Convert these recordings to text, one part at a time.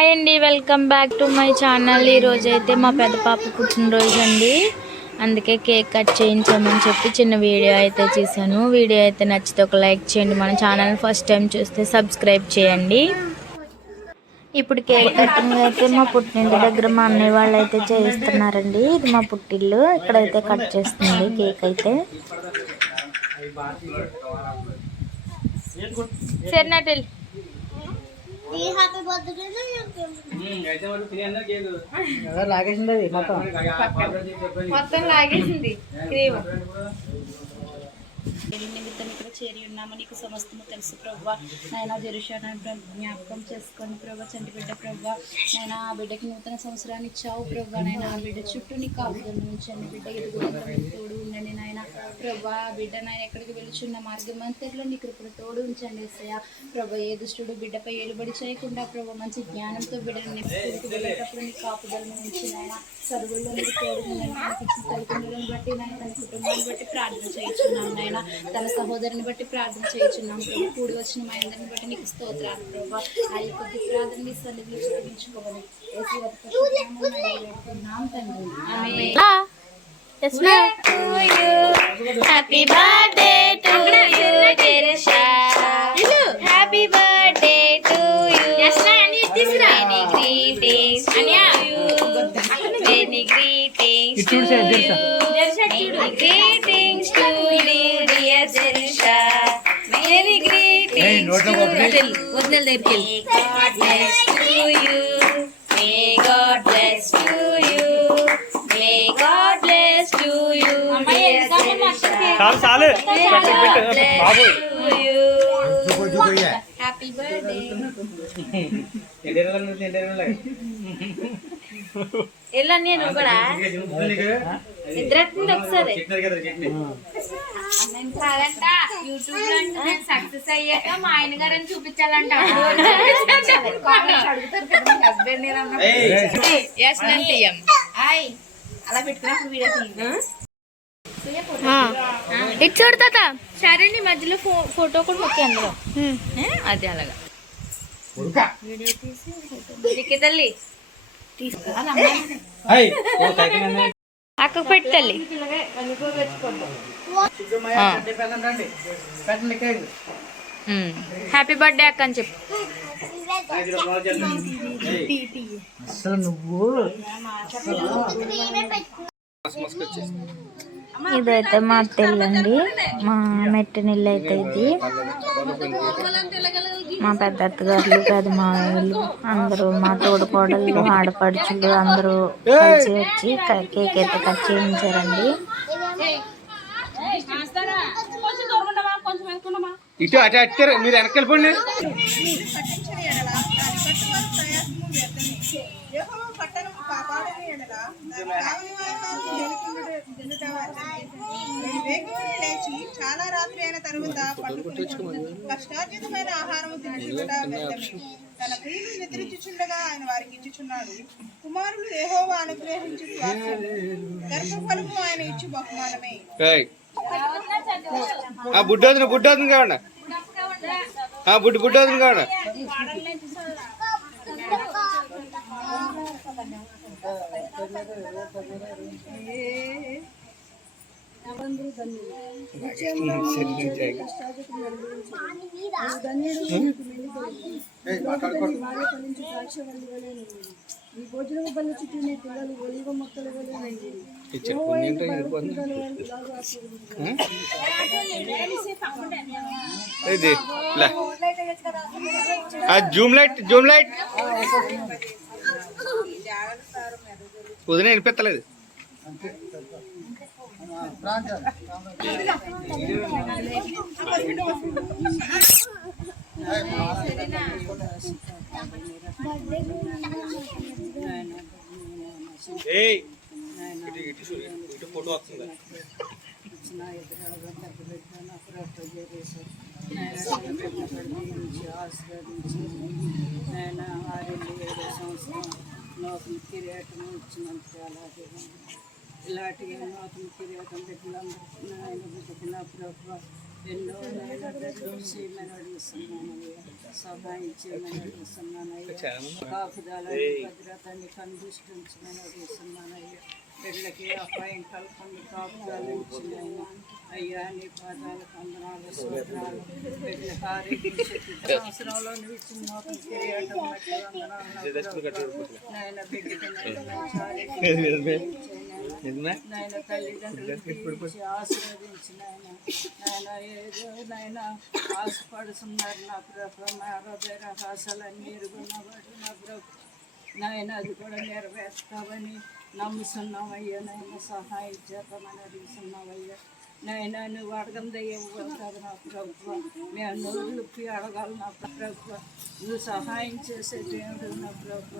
Hi అండి, welcome back to my channel. ఈరోజు అయితే మా పెద్ద పాప పుట్టినరోజు అండి. అందుకే కేక్ కట్ చేయించామని చెప్పి చిన్న వీడియో అయితే చేశాను. వీడియో అయితే నచ్చితే ఒక లైక్ చేయండి. మన ఛానల్ ఫస్ట్ టైం చూస్తే సబ్స్క్రైబ్ చేయండి. ఇప్పుడు కేక్ కటింగ్ అయితే మా పుట్టింటి దగ్గర మా అన్నయ్య వాళ్ళు అయితే చేయిస్తున్నారండి. ఇది మా పుట్టిల్లు. ఇక్కడైతే కట్ చేస్తుంది కేక్ అయితే. సరేనటెల్ మొత్తం లాగేసింది క్రీమ్. నిమిత్తం ఇక్కడ చేరి ఉన్నాము. నీకు సమస్తము తెలుసు ప్రభువా. నాయన జెరూషలేమును జ్ఞాపకం చేసుకోండి ప్రభువా. చంటి బిడ్డ ప్రభువా, నాయన ఆ బిడ్డకి నూతన సంవత్సరాన్ని ఇచ్చావు ప్రభువా. నాయన ఆ బిడ్డ చుట్టూ నీ కాపుదలను ఉంచండి. బిడ్డ ఎదుగుదల తోడు ఉండండి నాయన ప్రభువా. బిడ్డ నాయన ఎక్కడికి వెళుచున్న మార్గం అంతట్లో నీ కృపను తోడు ఉంచండి ఏసయ్య ప్రభువా. ఏ దుష్టుడు బిడ్డపై ఏలుబడి చేయకుండా ప్రభువా మంచి జ్ఞానంతో బిడ్డని వెళ్ళేటప్పుడు నీ కాపుదలను ఉంచి నాయన చదువుల్లో నీకు తోడు ఉండండి. నాకు ఇచ్చిన తల్లిదండ్రులను బట్టి నాయన తన కుటుంబాన్ని బట్టి ప్రార్థన చేయించున్నాను నాయన. తన సహోదరుని బట్టి ప్రార్థన చేయించున్నాం ప్రభు. కూడి వచ్చిన మా అందరిని బట్టి నీకు స్తోత్రాలు ప్రభు. ఆ ఈ కొద్ది ప్రార్థన నీ సన్నిధిలో చూపించుకోవాలి. Happy birthday to you Jerusha, happy birthday to you, many greetings to you, many greetings to you, many greetings to you dear Jerusha, many greetings to you. వదిన దగ్గరికి God bless to you, may God bless to you, may God bless to you dear జెరూషా, చాలు బాబు happy birthday. ఎలా నేను కూడా ఇద్దరు ఒకసారి YouTube లో నేను సక్సెస్ అయ్యాక మా ఆయన గారిని చూపించాలంట. అలా పెట్టుకున్నప్పుడు వీడియో ఇటు చూడతా. సరే నీ మధ్యలో ఫోటో కూడా మొక్కి అందులో అది అలాగా వీడియో తీసి తల్లి అక్కకు పెట్టి తల్లి. హ్యాపీ బర్త్డే అక్క అని చెప్పు. ఇదైతే మా అత్తెల్లండి, మా మెట్టినిల్లు అయితే ఇది. మా పెద్ద అత్తగారులు, పెద్ద మావయ్యలు అందరూ, మా తోడుకోడళ్ళు, ఆడపడుచులు అందరూ కలిసి వచ్చి కేక్ అయితే కట్ చేయించారండి. ఇటు అటు అట్టారు మీరు వెనకెళ్ళిపోండి. లేచి చాలా రాత్రి అయిన తరువాత కష్టార్జితమైన ఆహారము తినుచుట వ్యర్థమే. తన ప్రియులు నిద్రించుచుండగా ఆయన వారికి ఇచ్చుచున్నాడు. కుమారులు యెహోవా అనుగ్రహించు గర్భఫలము ఆయన ఇచ్చు బహుమానమే. బుడ్డోదిన బుడ్డోదిన కావండి, బుడ్డోదిన కావండి. ఈ భోజనము బల్ల చుట్టూ నీ పిల్లలు ఒలివ మొక్కలు జూమ్ లైట్ జూమ్ లైట్ వదిన వినిపెత్తలేదు. ఇటు ఫోటో వస్తుంది. ఆశీర్వదించి నేను 6-7 సంవత్సరం నూతన కిరీటం ఇచ్చినందుకు అలాగే ఇలాంటి నూతన కిరీటం పెట్టినందుకు ఆయన బిడ్డకి నా ప్రభు ఎన్నో చేయమని అడుగుతున్నానయ్యా, సహాయం చేయమని అడుగుతున్నానయ్యా, కాపుదల భద్రతని కనిపిస్తుంచమని అడుగుతున్నానయ్యా, బిడ్డలకి అపాయం కలపండి, కాపుదాలు ఇచ్చినైనా అయ్యా నీ పాదాలు వందనాలు స్తోత్రాలు. బిడ్డలకు ఆరోగ్యం శక్తి సంవత్సరంలో నువ్వు ఇచ్చిన నూతన కిరీటం బట్టి వందనాలు నాయన. బిడ్డకి నాయన తల్లిదండ్రులు ఆశీర్వదించి నాయన ఏదో నాయన ఆశపడుతున్నారు నా ప్రభు, మా ఆశలన్నీ ఎరుగున్నవాడు నా ప్రభు నాయన, అది కూడా నెరవేర్తావని నమ్ముతున్నావయ్యా నాయన. సహాయం చేద్దామని అడుగుతున్నావయ్యా నాయన. నువ్వు అడగందే ఇవ్వగలుగుతావు నా ప్రభుత్వ, మేము నోరులుప్పి అడగాలి నా ప్రభుత్వ. నువ్వు సహాయం చేసే దేవుడు నా ప్రభుత్వ,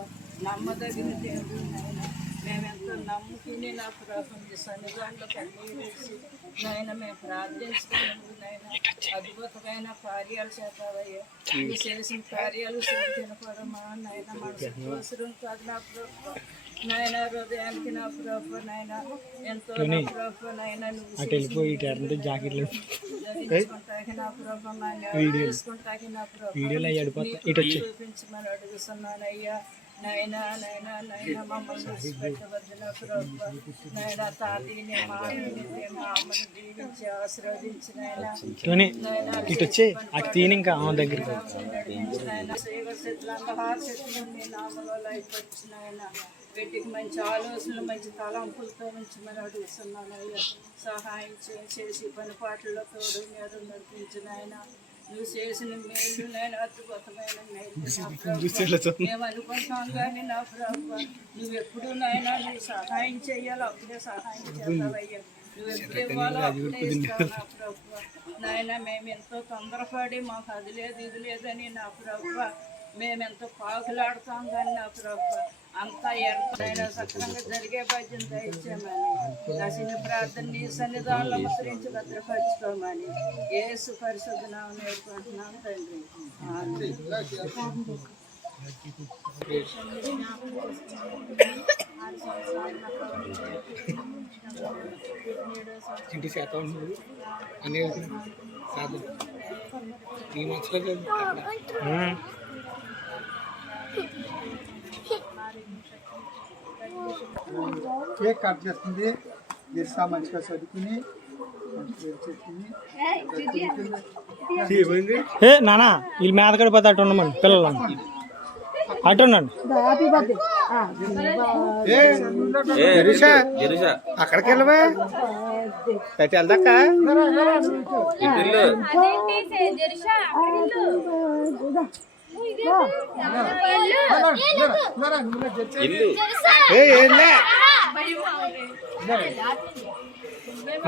నమ్మదగిన దేవుడు నాయన. మేమెంతో నమ్ముకుని నా ప్రభుత్వం సన్నిధానంలో కన్నీరేసి నాయన మేము ప్రార్థించుకున్నాము నాయన. అద్భుతమైన కార్యాలు చేస్తావయ్యా, నువ్వు చేసిన కార్యాలు తినపడమా నాయన. మనసు అవసరం కాదు నా ప్రభుత్వ నాయన, హృదయానికి నా ప్రభు నాయన ఎంతో నా ప్రభు నాయన. నువ్వు ధరించుకుంటాకి నా ప్రభు తీసుకుంటాకి నా ప్రభు చూపించమని అడుగుతున్నానయ్యా నాయన. నాయన నాయన మమ్మల్ని పెట్టవద్దు నా ప్రభు నాయన. తాతని మామని మా అమ్మని దీవించి ఆశీర్వదించి నాయన. మీ నామలో లైఫ్ నాయన. వీటికి మంచి ఆలోచనలు మంచి తలంపులతో నుంచి మనం అడుగుతున్నాను అయ్యా. సహాయం చేసి పని పాటల్లో తోడు మీద నడిపించిన ఆయన. నువ్వు చేసిన మేలు నేను అద్భుతమైన మేలు మేము అనుకుంటాం కానీ నా ప్రభు నువ్వు ఎప్పుడు నాయన నువ్వు సహాయం చేయాలి, అప్పుడే సహాయం చేస్తావయ్యా. నువ్వు ఎప్పుడు ఇవ్వాలో అప్పుడే ఇస్తావు నా ప్రభు నాయన. మేము ఎంతో తొందరపడి మాకు అది లేదు ఇది లేదని నా ప్రభు మేమెంతో పాకులాడుతాం కానీ నా ప్రభు అంతా ఎర్రైనా సక్రంగా జరిగే బాధ్యత దయచేయమని నసిన ప్రార్థన నీ సన్నిధానంలో ముద్రించి భద్రపరచుకోమని యేసు పరిశుద్ధ నామమున వేడుకుంటున్నాం తండ్రి. ఇంటి శాతం అనే సాధన ఈ మచ్చలో కేక్ కట్ చేస్తుంది. గిర్సా మంచిగా చదువుకుని నానా వీళ్ళు మీద కడిపోతే అటు ఉండమని పిల్లలు అటు ఉండండి. అక్కడికి వెళ్ళవా అయితే వెళ్దాక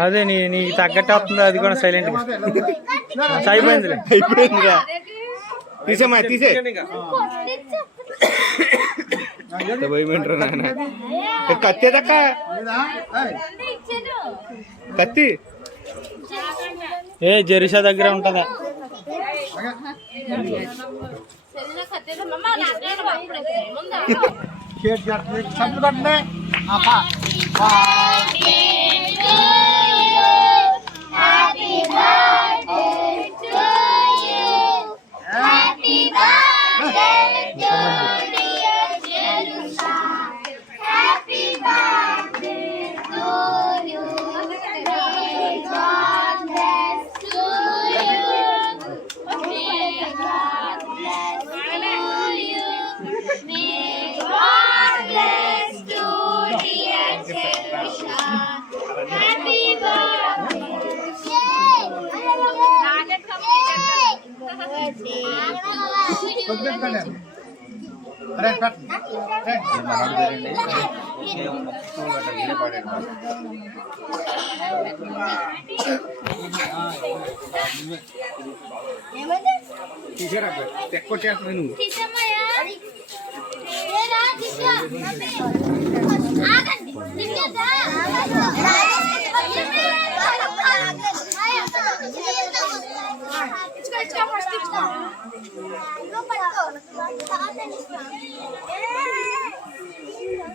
అదే నీకు తగ్గట్టు వస్తుంది, అది కూడా సైలెంట్ గా అయిపోయిందిలే. అయిపోయిందిగా తీసేమా తీసే భయమంటారు నాయన. కత్తేదక్క కత్తి జెరూసా దగ్గర ఉంటుందా? తీసారా ఎక్కువ చేస్తున్నా నువ్వు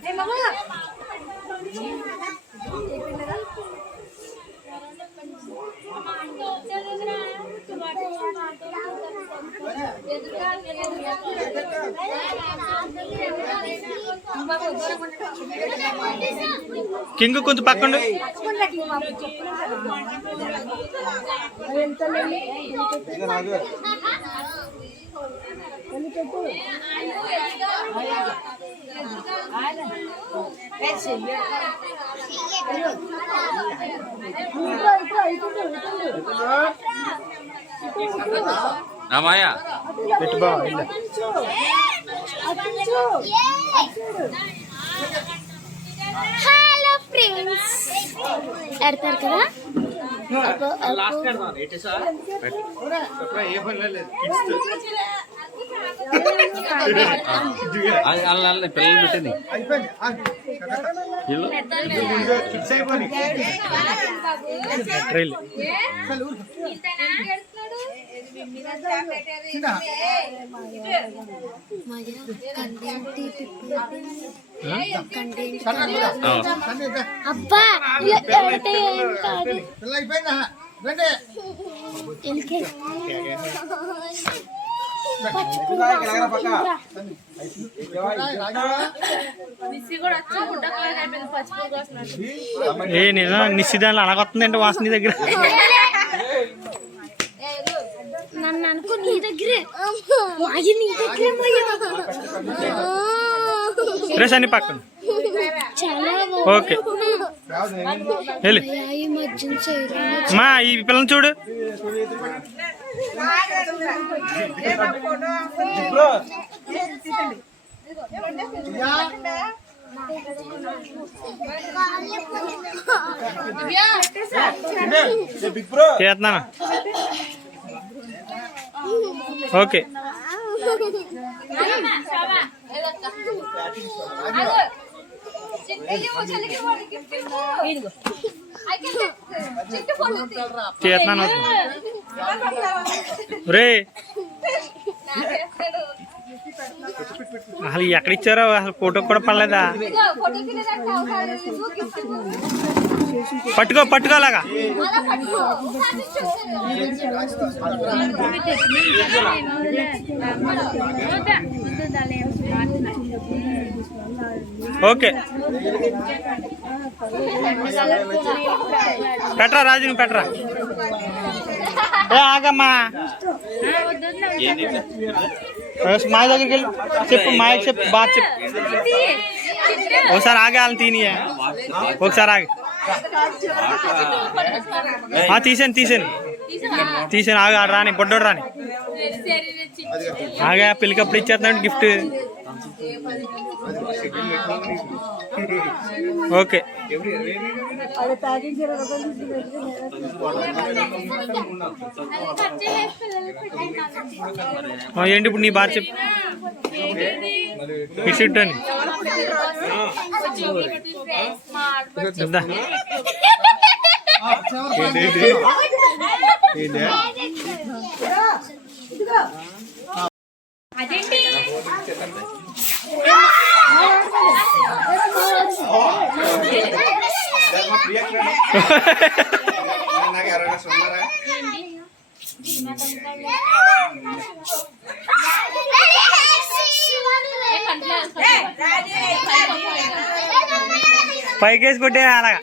Hey, mama. కింగ్ కొంచెం పక్కండు. మాయా పెట్టు బావ ఇల్ల. హలో ఫ్రెండ్స్ ఎడతారు కదా ఏ పని లేదు పిల్లలు పెట్టింది అయిపోయింది ఫిక్స్ అయిపోయి ట్రైల్ అబ్బా ఎడితే ఏం కాదు పిల్ల అయిపోయిందా రండి ఏ నేను నిశ్చిదాన్ని అలాగొస్తుందంటే వాసన నీ దగ్గర. నన్ను అనుకో నీ దగ్గరే నీ దగ్గరే డ్రెస్ అన్ని పక్కన. చాలా ఓకే వెళ్ళు ఈ మధ్య మా ఈ పిల్లని చూడు. చేస్తున్నాను. ఓకే చేస్తున్నాను. రే అసలు ఎక్కడ ఇచ్చారో అసలు ఫోటో కూడా పడలేదా? పట్టుకో పట్టుకోలాగా. ఓకే పెట్టరా రాజుని పెట్టరా. ఏ ఆగమ్మా మా దగ్గరికి వెళ్ళి చెప్పు, మాయకు చెప్పు, బాగా చెప్పు. ఒకసారి ఆగే వాళ్ళని తీనియా, ఒకసారి ఆగి తీసాను తీసాను ఆగా రాని బొడ్డోడు రాని ఆగా పెళ్ళికప్పుడు ఇచ్చేస్తున్నాడు గిఫ్ట్. ఓకే ఏంటి ఇప్పుడు నీ బాగా చెప్పు. ఇటు అని అదేంటి నాకు ఎవరైనా ఉన్నారా? పైకేసి కొట్టే అలాగా.